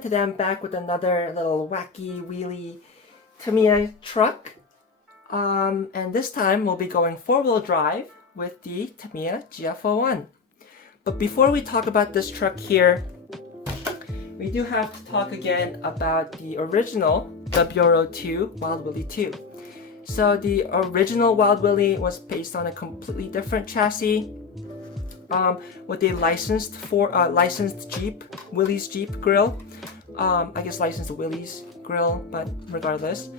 everyone, today I'm back with another little wacky wheelie Tamiya truck. And this time we'll be going 4-wheel drive with the Tamiya GF01. But before we talk about this truck here, we do have to talk again about the original W02 Wild Willy 2. So the original Wild Willy was based on a completely different chassis with a licensed Jeep, Willys Jeep grill. I guess licensed Willys grill, but regardless.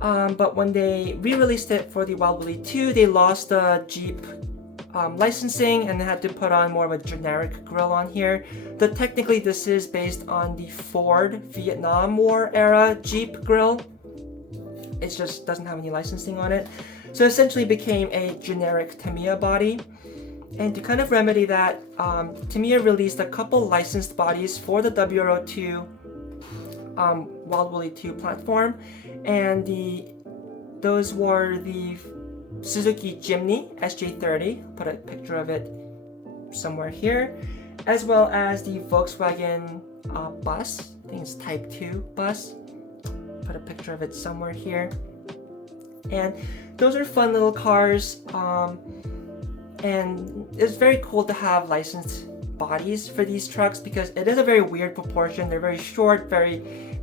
But when they re-released it for the Wild Willy 2, they lost the Jeep licensing and they had to put on more of a generic grill on here. Though technically this is based on the Ford Vietnam War era Jeep grill. It just doesn't have any licensing on it. So essentially became a generic Tamiya body. And to kind of remedy that, Tamiya released a couple licensed bodies for the W02 Wild Willy 2 platform, and those were the Suzuki Jimny SJ30, put a picture of it somewhere here, as well as the Volkswagen bus, I think it's Type 2 bus, put a picture of it somewhere here. And those are fun little cars. And it's very cool to have licensed bodies for these trucks because it is a very weird proportion. They're very short,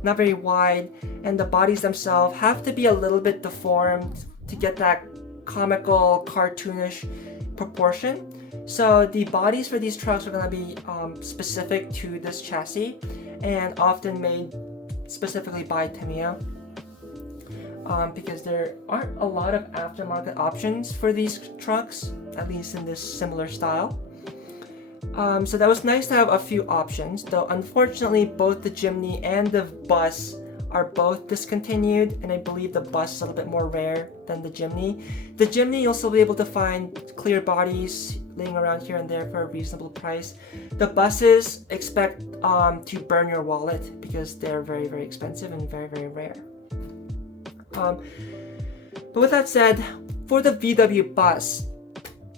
not very wide, and the bodies themselves have to be a little bit deformed to get that comical, cartoonish proportion. So the bodies for these trucks are going to be specific to this chassis and often made specifically by Tamiya. Because there aren't a lot of aftermarket options for these trucks, at least in this similar style. So that was nice to have a few options, though unfortunately both the Jimny and the bus are both discontinued, and I believe the bus is a little bit more rare than the Jimny. The Jimny you'll still be able to find clear bodies laying around here and there for a reasonable price. The buses expect to burn your wallet because they're very, very expensive and very, very rare. But with that said, for the VW bus,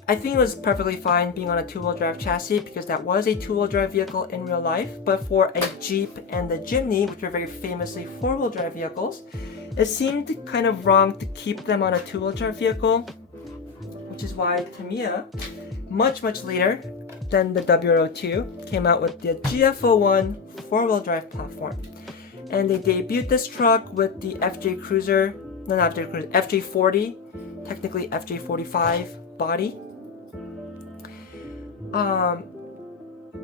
I think it was perfectly fine being on a 2-wheel drive chassis because that was a 2-wheel drive vehicle in real life. But for a Jeep and the Jimny, which are very famously 4-wheel drive vehicles, it seemed kind of wrong to keep them on a 2-wheel drive vehicle, which is why Tamiya, much later than the W02, came out with the GF01 4-wheel drive platform. And they debuted this truck with the FJ40, technically FJ45 body,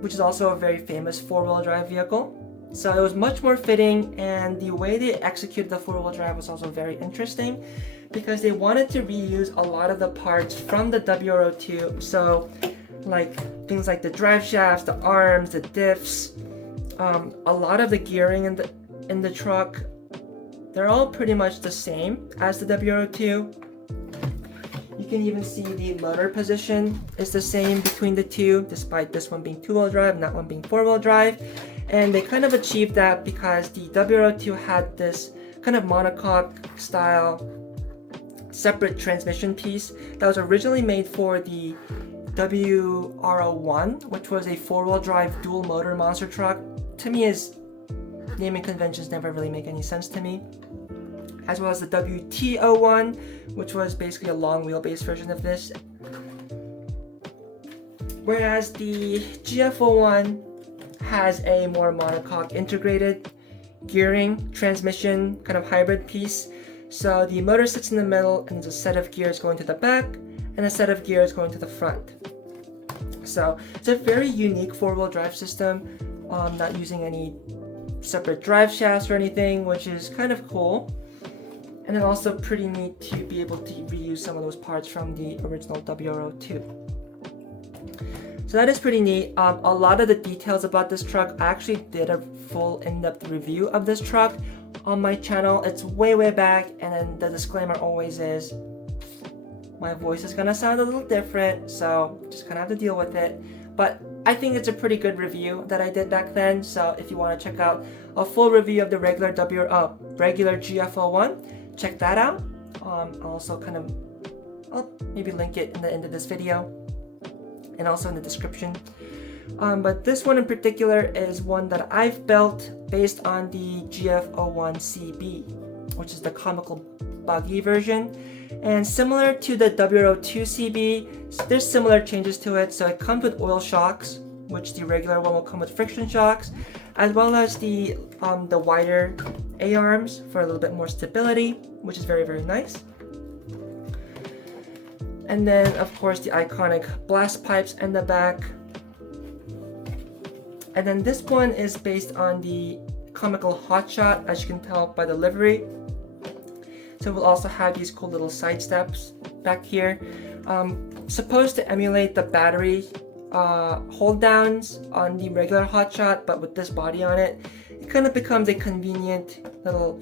which is also a very famous 4-wheel drive vehicle. So it was much more fitting, and the way they executed the 4-wheel drive was also very interesting because they wanted to reuse a lot of the parts from the W02. So like things like the drive shafts, the arms, the diffs, a lot of the gearing in the truck, they're all pretty much the same as the W02. You can even see the motor position is the same between the two, despite this one being 2-wheel drive and that one being 4-wheel drive. And they kind of achieved that because the W02 had this kind of monocoque style separate transmission piece that was originally made for the WR01, which was a 4-wheel drive dual motor monster truck. To me, is naming conventions never really make any sense to me. As well as the WT01, which was basically a long wheelbase version of this. Whereas the GF01 has a more monocoque integrated gearing, transmission, kind of hybrid piece. So the motor sits in the middle and there's a set of gears going to the back and a set of gears going to the front. So it's a very unique 4-wheel drive system, not using any separate drive shafts or anything, which is kind of cool. And then also pretty neat to be able to reuse some of those parts from the original W02. So that is pretty neat. A lot of the details about this truck, I actually did a full in-depth review of this truck on my channel. It's way back, and then the disclaimer always is my voice is gonna sound a little different, so just gonna have to deal with it. But I think it's a pretty good review that I did back then, so if you want to check out a full review of the regular GF01, check that out. I'll also I'll maybe link it in the end of this video and also in the description. But this one in particular is one that I've built based on the GF01 CB, which is the comical buggy version. And similar to the W02 CB, there's similar changes to it. So it comes with oil shocks, which the regular one will come with friction shocks, as well as the wider A-arms for a little bit more stability, which is very, very nice. And then, of course, the iconic blast pipes in the back. And then this one is based on the comical Hotshot, as you can tell by the livery. So we'll also have these cool little side steps back here. Supposed to emulate the battery hold downs on the regular Hotshot, but with this body on it, it kind of becomes a convenient little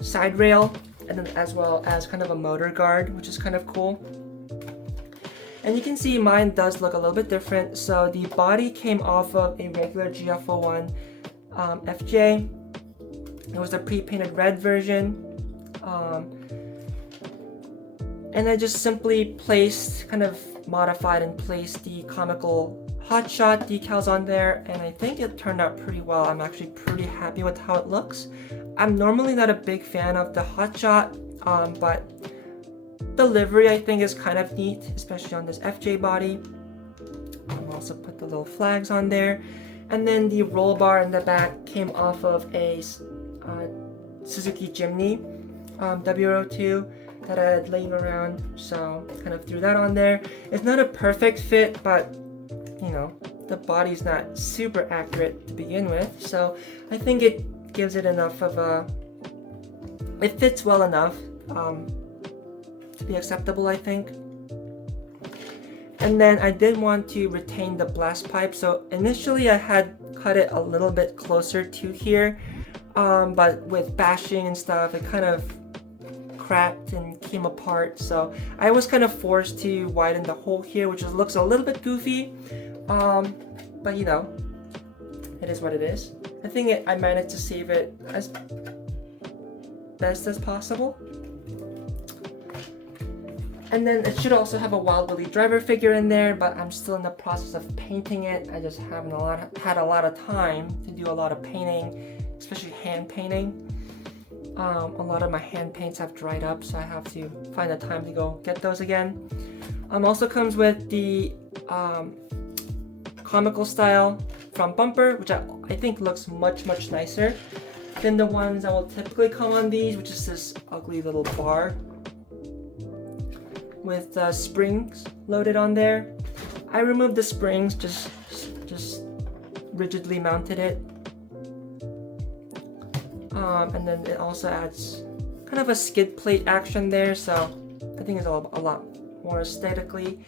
side rail, and then as well as kind of a motor guard, which is kind of cool. And you can see mine does look a little bit different. So the body came off of a regular GF01 FJ. It was the pre-painted red version. And I just simply modified and placed the comical Hotshot decals on there, and I think it turned out pretty well. I'm actually pretty happy with how it looks. I'm normally not a big fan of the Hotshot, but the livery I think is kind of neat, especially on this FJ body. I'll also put the little flags on there. And then the roll bar in the back came off of a Suzuki Jimny W02 that I had laying around, so kind of threw that on there. It's not a perfect fit, but you know, the body's not super accurate to begin with, so I think it gives it enough of a, it fits well enough to be acceptable, I think. And then I did want to retain the blast pipe, so initially I had cut it a little bit closer to here, but with bashing and stuff, it kind of cracked and came apart, so I was kind of forced to widen the hole here, which looks a little bit goofy, but you know, it is what it is. I think I managed to save it as best as possible. And then it should also have a Wild Willy driver figure in there, but I'm still in the process of painting it. I just haven't had a lot of time to do a lot of painting, especially hand painting. A lot of my hand paints have dried up, so I have to find the time to go get those again. Also comes with the comical style front bumper, which I think looks much nicer than the ones that will typically come on these, which is this ugly little bar with springs loaded on there. I removed the springs, just rigidly mounted it. And then it also adds kind of a skid plate action there, so I think it's a lot more aesthetically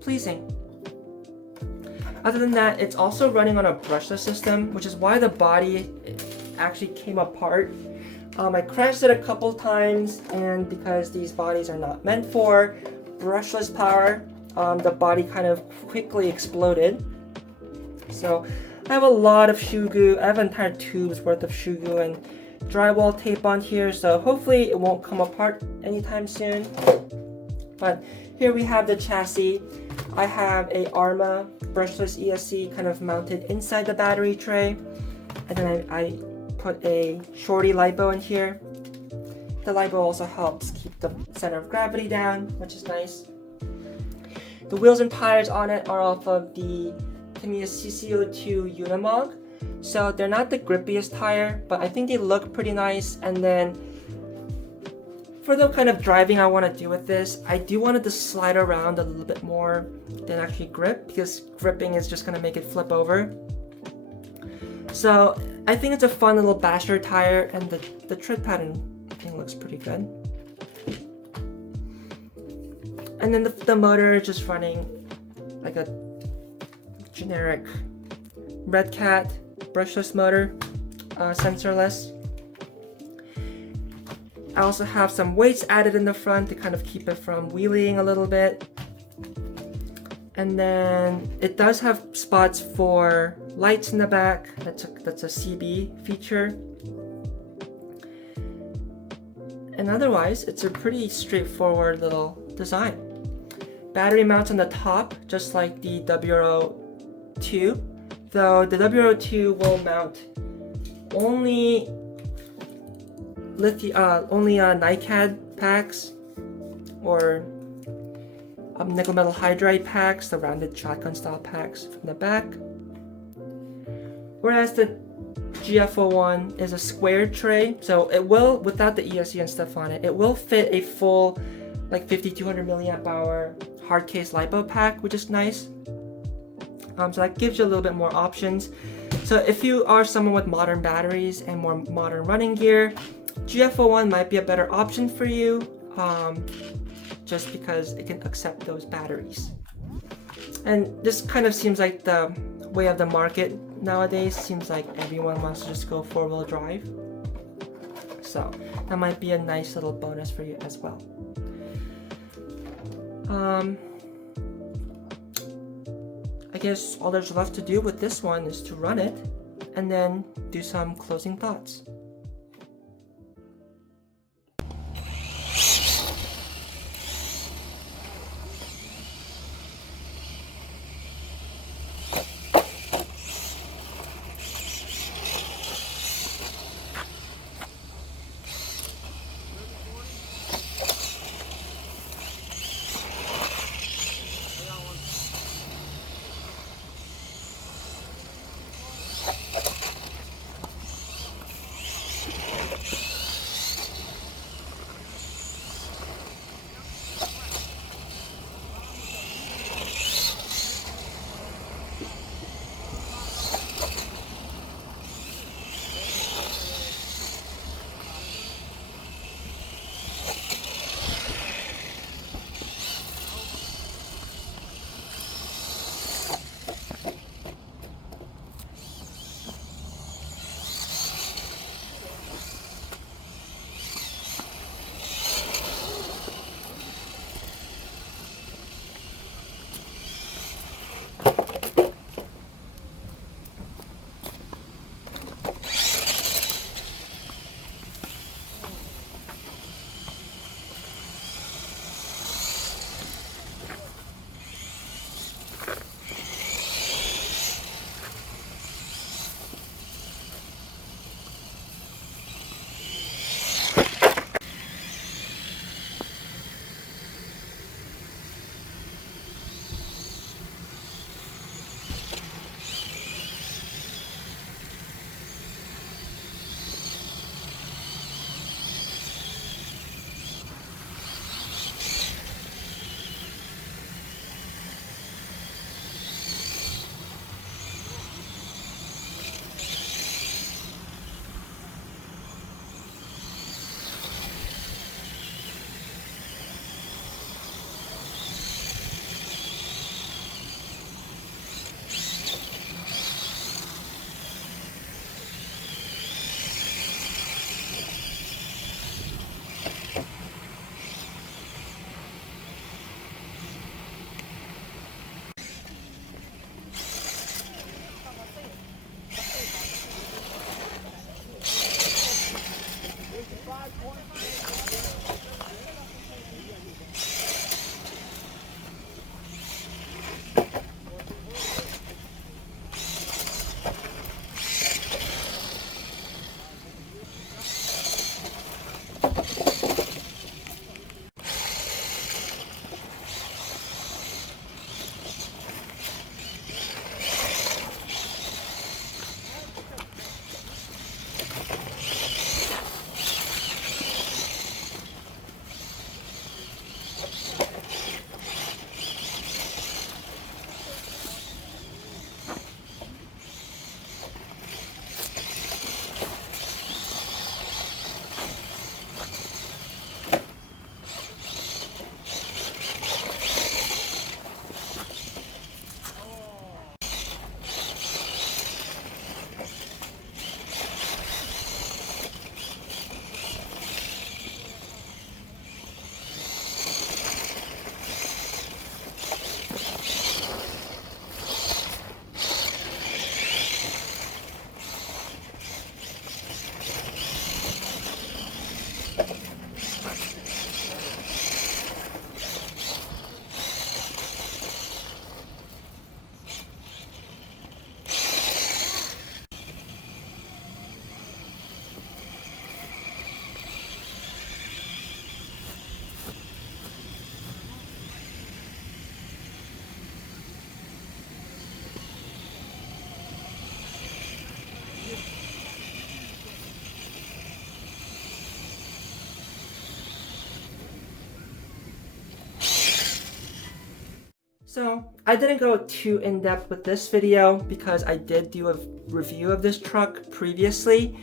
pleasing. Other than that, it's also running on a brushless system, which is why the body actually came apart. I crashed it a couple times, and because these bodies are not meant for brushless power, the body kind of quickly exploded. So I have a lot of shoe goo. I have an entire tube's worth of shoe goo and drywall tape on here, so hopefully it won't come apart anytime soon. But here we have the chassis. I have a Arma brushless ESC kind of mounted inside the battery tray, and then I put a shorty lipo in here. The lipo also helps keep the center of gravity down, which is nice. The wheels and tires on it are off of the Tamiya CC02 Unimog. So they're not the grippiest tire, but I think they look pretty nice. And then for the kind of driving I want to do with this, I do want it to slide around a little bit more than actually grip, because gripping is just going to make it flip over. So I think it's a fun little basher tire, and the tread pattern I think looks pretty good. And then the motor is just running like a generic Red Cat brushless motor, sensorless. I also have some weights added in the front to kind of keep it from wheeling a little bit. And then it does have spots for lights in the back. That's a CB feature. And otherwise, it's a pretty straightforward little design. battery mounts on the top, just like the W02, though the W02 will mount only NiCad packs or nickel metal hydride packs, the rounded shotgun style packs from the back. Whereas the GF01 is a square tray, so it will, without the ESC and stuff on it, it will fit a full like 5200 milliamp hour hard case LiPo pack, which is nice. So that gives you a little bit more options. So if you are someone with modern batteries and more modern running gear, GF01 might be a better option for you, just because it can accept those batteries. And this kind of seems like the way of the market nowadays. Seems like everyone wants to just go 4-wheel drive. So that might be a nice little bonus for you as well. I guess all there's left to do with this one is to run it and then do some closing thoughts. So I didn't go too in-depth with this video because I did do a review of this truck previously.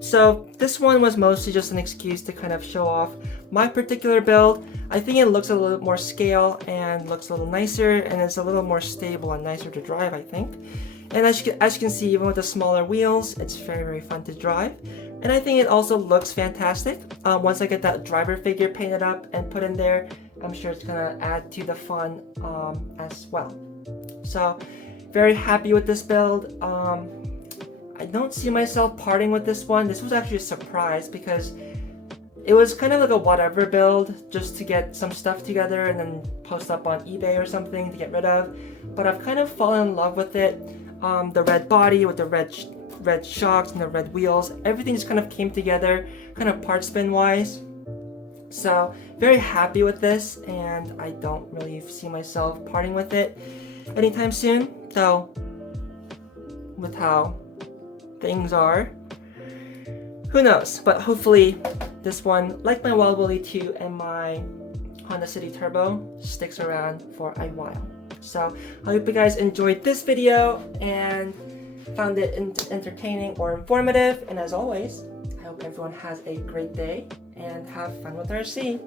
So this one was mostly just an excuse to kind of show off my particular build. I think it looks a little more scale and looks a little nicer, and it's a little more stable and nicer to drive, I think. And as you can see, even with the smaller wheels, it's very, very fun to drive. And I think it also looks fantastic. Once I get that driver figure painted up and put in there, I'm sure it's gonna add to the fun as well. So very happy with this build. I don't see myself parting with this one. This was actually a surprise because it was kind of like a whatever build just to get some stuff together and then post up on eBay or something to get rid of. But I've kind of fallen in love with it. The red body with the red shocks and the red wheels, everything just kind of came together, kind of part spin wise. So very happy with this, and I don't really see myself parting with it anytime soon. So with how things are, who knows? But hopefully this one, like my Wild Willy 2 and my Honda City Turbo, sticks around for a while. So I hope you guys enjoyed this video and found it entertaining or informative. And as always, I hope everyone has a great day and have fun with RC.